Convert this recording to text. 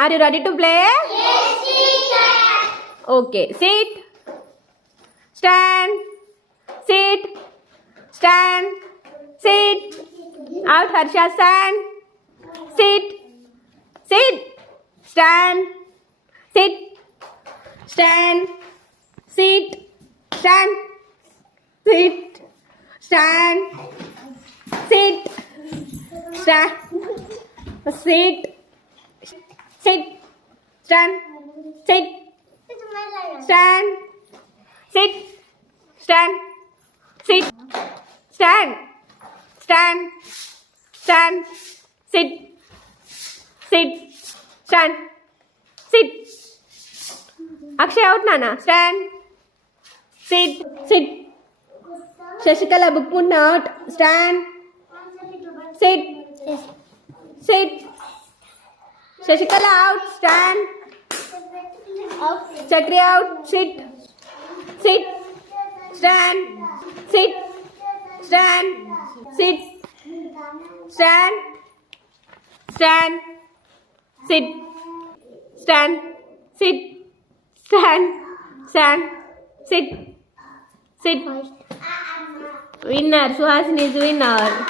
Are you ready to play? Yes, teacher. Okay. Sit. Stand. Sit. Stand. Sit. Out, Harsha. Stand. Sit. Sit. Stand. Sit. Stand. Sit. Stand. Sit. Stand. Sit. Stand. Sit. Sit. Stand. Sit. Stand. Sit. Stand. Sit. Stand. Stand. Stand. Sit. Sit. Stand. Sit. Akshay out, Nana. Stand. Sit. Sit. Shashikala Bukmunna out. Stand. Sit. Sit. Shashikala out. Stand. Chakri out. Sit. Sit. Stand. Sit. Stand. Sit. Stand. Stand. Sit. Stand. Sit. Stand. Stand. Sit. Sit. Winner. Suhasini is winner.